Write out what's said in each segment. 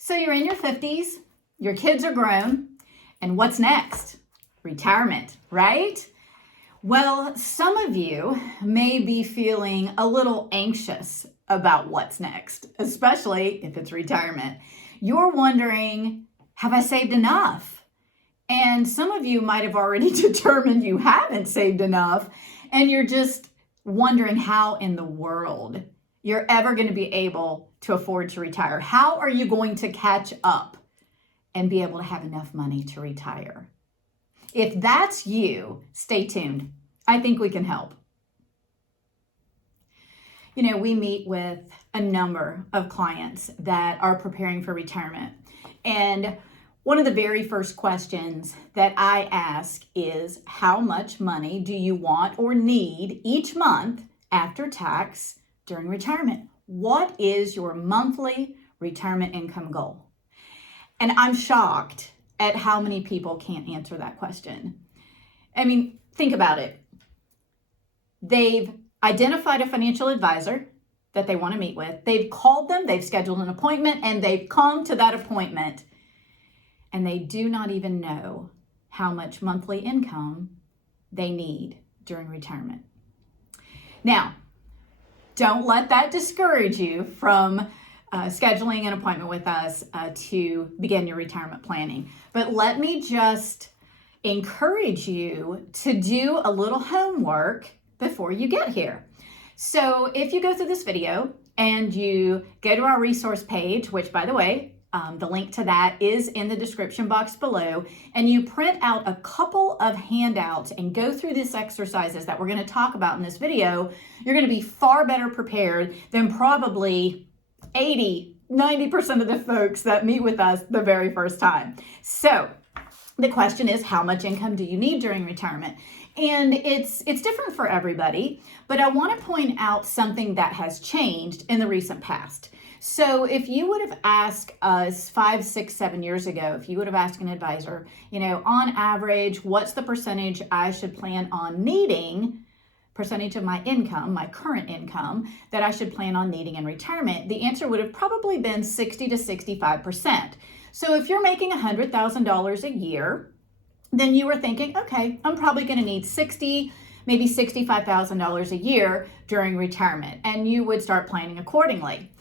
So you're in your 50s, your kids are grown, and what's next? Retirement, right? Well, some of you may be feeling a little anxious about what's next, especially if it's retirement. You're wondering, have I saved enough? And some of you might have already determined you haven't saved enough, and you're just wondering how in the world you're ever going to be able to afford to retire. How are you going to catch up and be able to have enough money to retire? If that's you, stay tuned. I think we can help. You know, we meet with a number of clients that are preparing for retirement. And one of the very first questions that I ask is, how much money do you want or need each month after tax during retirement? What is your monthly retirement income goal? And I'm shocked at how many people can't answer that question. I mean, think about it. They've identified a financial advisor that they want to meet with. They've called them, they've scheduled an appointment, and they've come to that appointment. And they do not even know how much monthly income they need during retirement. Now, don't let that discourage you from scheduling an appointment with us to begin your retirement planning. But let me just encourage you to do a little homework before you get here. So if you go through this video and you go to our resource page, which by the way, the link to that is in the description box below, and you print out a couple of handouts and go through these exercises that we're going to talk about in this video, you're going to be far better prepared than probably 80-90% of the folks that meet with us the very first time. So the question is, how much income do you need during retirement? And it's different for everybody, but I want to point out something that has changed in the recent past. So if you would have asked us 5, 6, 7 years ago, if you would have asked an advisor, you know, on average, what's the percentage I should plan on needing, percentage of my income, my current income, that I should plan on needing in retirement, the answer would have probably been 60 to 65%. So if you're making $100,000 a year, then you were thinking, okay, I'm probably going to need maybe $65,000 a year during retirement, and you would start planning accordingly.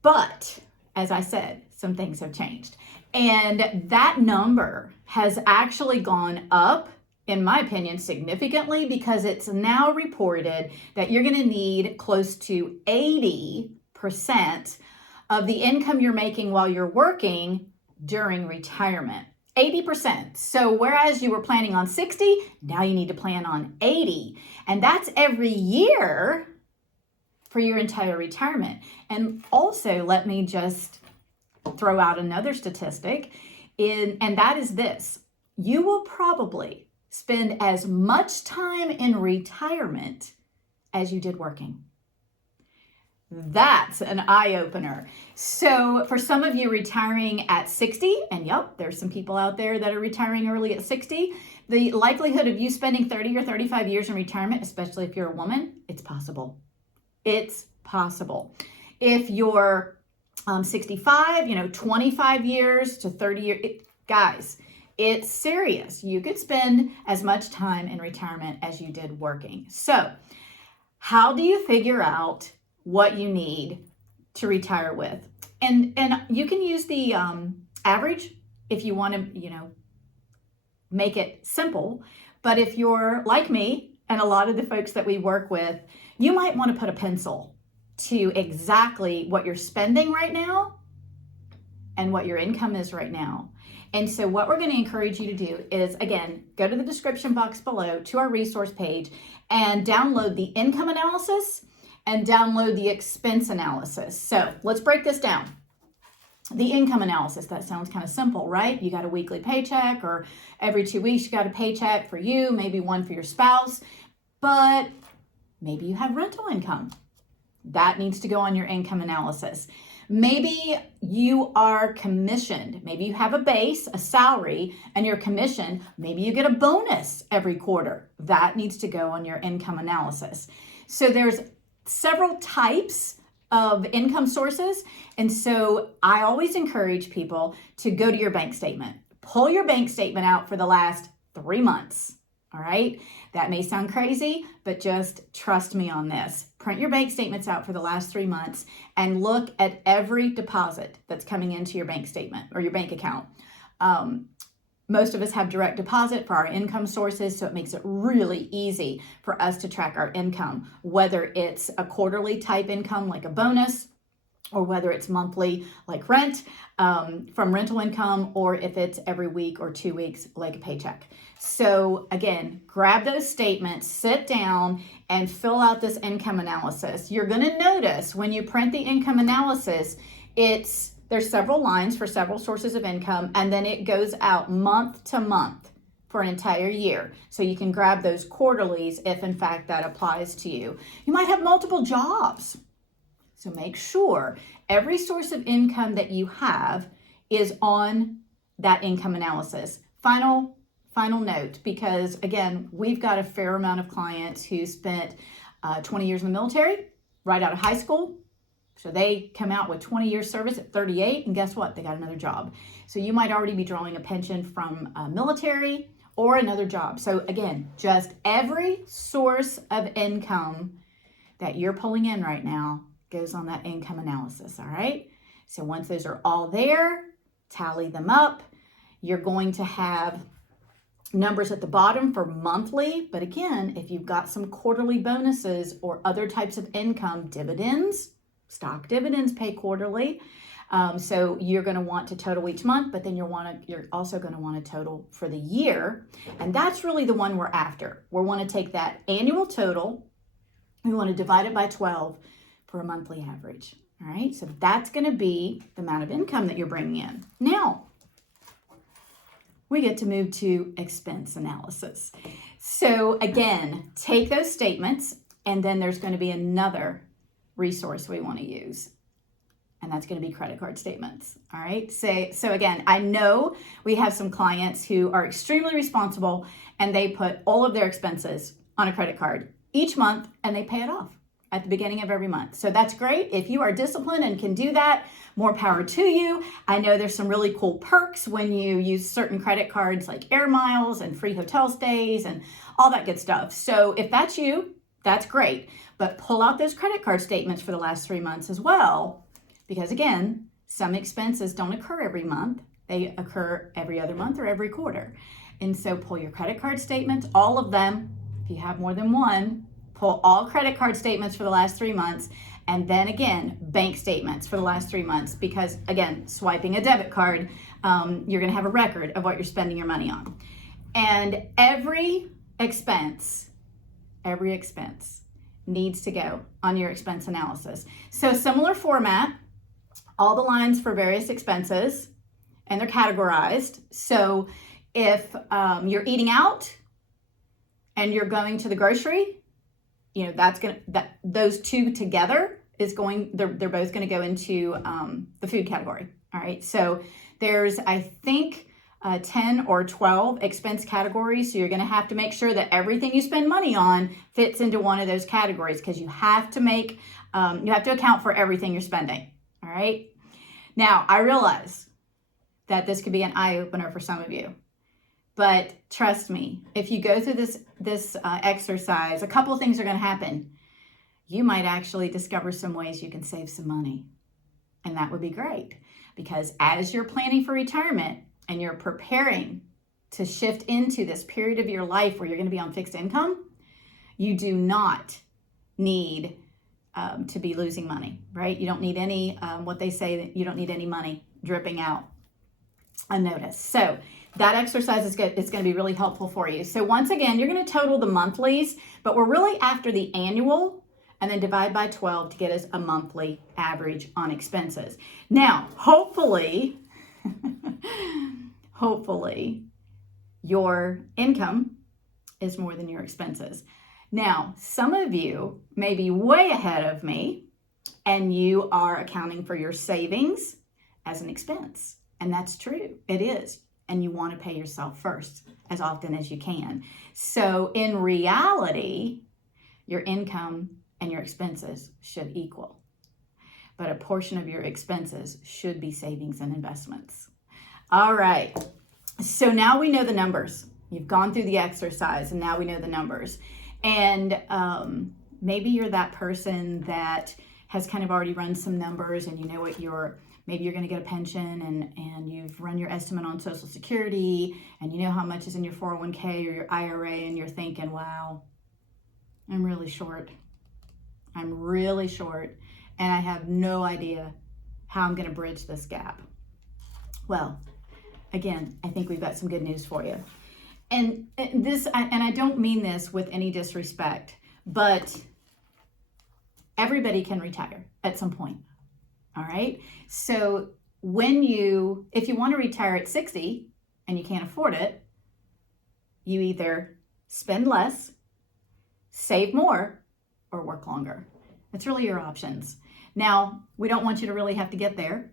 But as I said, some things have changed, and that number has actually gone up, in my opinion, significantly, because it's now reported that you're going to need close to 80% of the income you're making while you're working during retirement. 80%. So whereas you were planning on 60, now you need to plan on 80. And that's every year for your entire retirement. And also, let me just throw out another statistic, and that is this. You will probably spend as much time in retirement as you did working. That's an eye-opener. So for some of you retiring at 60, and yep, there's some people out there that are retiring early at 60, the likelihood of you spending 30 or 35 years in retirement, especially if you're a woman, it's possible. It's possible. If you're 65, 25 years to 30 years, guys, it's serious. You could spend as much time in retirement as you did working. So how do you figure out what you need to retire with? And you can use the average if you want to, make it simple. But if you're like me and a lot of the folks that we work with, you might want to put a pencil to exactly what you're spending right now and what your income is right now. And so what we're going to encourage you to do is, again, go to the description box below to our resource page and download the income analysis and download the expense analysis. So let's break this down. The income analysis, that sounds kind of simple, right? You got a weekly paycheck, or every 2 weeks you got a paycheck for you, maybe one for your spouse, but maybe you have rental income. That needs to go on your income analysis. Maybe you are commissioned. Maybe you have a base, a salary, and you're commissioned. Maybe you get a bonus every quarter. That needs to go on your income analysis. So there's several types of income sources. And so I always encourage people to go to your bank statement. Pull your bank statement out for the last 3 months. All right. That may sound crazy, but just trust me on this. Print your bank statements out for the last 3 months and look at every deposit that's coming into your bank statement or your bank account. Most of us have direct deposit for our income sources, so it makes it really easy for us to track our income, whether it's a quarterly type income like a bonus, or whether it's monthly like rent from rental income, or if it's every week or 2 weeks like a paycheck. So again, grab those statements, sit down and fill out this income analysis. You're going to notice when you print the income analysis, there's several lines for several sources of income, and then it goes out month to month for an entire year. So you can grab those quarterlies if in fact that applies to you. You might have multiple jobs. So make sure every source of income that you have is on that income analysis. Final note, because again, we've got a fair amount of clients who spent 20 years in the military right out of high school. So they come out with 20 years service at 38, and guess what? They got another job. So you might already be drawing a pension from military or another job. So again, just every source of income that you're pulling in right now goes on that income analysis, all right? So once those are all there, tally them up. You're going to have numbers at the bottom for monthly, but again, if you've got some quarterly bonuses or other types of income, dividends, stock dividends pay quarterly. So you're going to want to total each month, but then you're also going to want to total for the year. And that's really the one we're after. We want to take that annual total, we want to divide it by 12 for a monthly average. All right, so that's going to be the amount of income that you're bringing in. Now, we get to move to expense analysis. So again, take those statements, and then there's going to be another resource we want to use, and that's going to be credit card statements. All right, so again, I know we have some clients who are extremely responsible, and they put all of their expenses on a credit card each month, and they pay it off at the beginning of every month. So that's great. If you are disciplined and can do that, more power to you. I know there's some really cool perks when you use certain credit cards like air miles and free hotel stays and all that good stuff. So if that's you, that's great. But pull out those credit card statements for the last 3 months as well, because again, some expenses don't occur every month. They occur every other month or every quarter. And so pull your credit card statements, all of them. If you have more than one, pull all credit card statements for the last 3 months, and then again, bank statements for the last 3 months, because again, swiping a debit card, you're gonna have a record of what you're spending your money on. And every expense needs to go on your expense analysis. So similar format, all the lines for various expenses, and they're categorized. So if you're eating out and you're going to the grocery, you know, those two together they're both going to go into the food category. All right. So there's, I think, 10 or 12 expense categories. So you're going to have to make sure that everything you spend money on fits into one of those categories, because you have to account for everything you're spending. All right. Now, I realize that this could be an eye-opener for some of you, but trust me, if you go through this exercise, a couple of things are going to happen. You might actually discover some ways you can save some money, and that would be great, because as you're planning for retirement and you're preparing to shift into this period of your life where you're going to be on fixed income, you do not need to be losing money, right? You don't need any, what they say, that you don't need any money dripping out unnoticed. So that exercise is going to be really helpful for you. So once again, you're going to total the monthlies, but we're really after the annual, and then divide by 12 to get us a monthly average on expenses. Now, hopefully, your income is more than your expenses. Now, some of you may be way ahead of me, and you are accounting for your savings as an expense. And that's true. It is. And you want to pay yourself first as often as you can. So in reality, your income and your expenses should equal. but a portion of your expenses should be savings and investments. All right, so now we know the numbers. You've gone through the exercise and now we know the numbers. And maybe you're that person that has kind of already run some numbers and you know what maybe you're going to get a pension and you've run your estimate on Social Security and you know how much is in your 401k or your IRA and you're thinking, wow, I'm really short. I'm really short and I have no idea how I'm going to bridge this gap. Well, again, I think we've got some good news for you. And I don't mean this with any disrespect, but everybody can retire at some point. All right. So if you want to retire at 60 and you can't afford it, you either spend less, save more, or work longer. That's really your options. Now, we don't want you to really have to get there.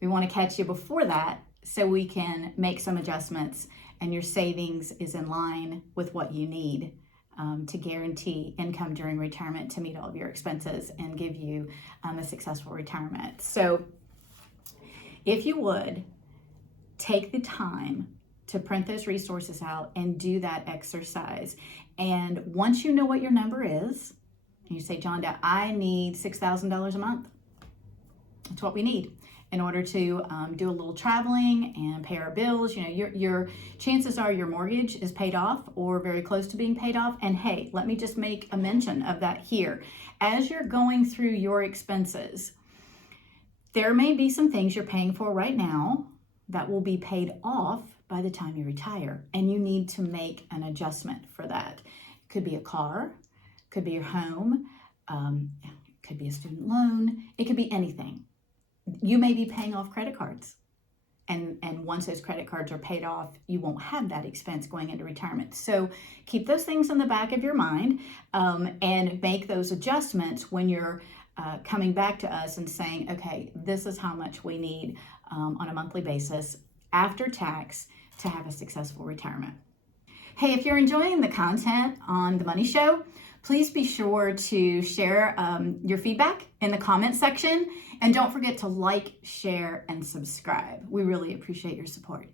We want to catch you before that so we can make some adjustments and your savings is in line with what you need to guarantee income during retirement to meet all of your expenses and give you a successful retirement. So if you would, take the time to print those resources out and do that exercise. And once you know what your number is, you say, Jonda, I need $6,000 a month. That's what we need in order to do a little traveling and pay our bills. You know, your chances are your mortgage is paid off or very close to being paid off. And hey, let me just make a mention of that here. As you're going through your expenses, there may be some things you're paying for right now that will be paid off by the time you retire, and you need to make an adjustment for that. It could be a car, could be your home, it could be a student loan, it could be anything. You may be paying off credit cards, and once those credit cards are paid off, you won't have that expense going into retirement. So keep those things in the back of your mind and make those adjustments when you're coming back to us and saying, okay, this is how much we need on a monthly basis after tax to have a successful retirement. Hey, if you're enjoying the content on The Money Show, please be sure to share your feedback in the comment section. And don't forget to like, share, and subscribe. We really appreciate your support.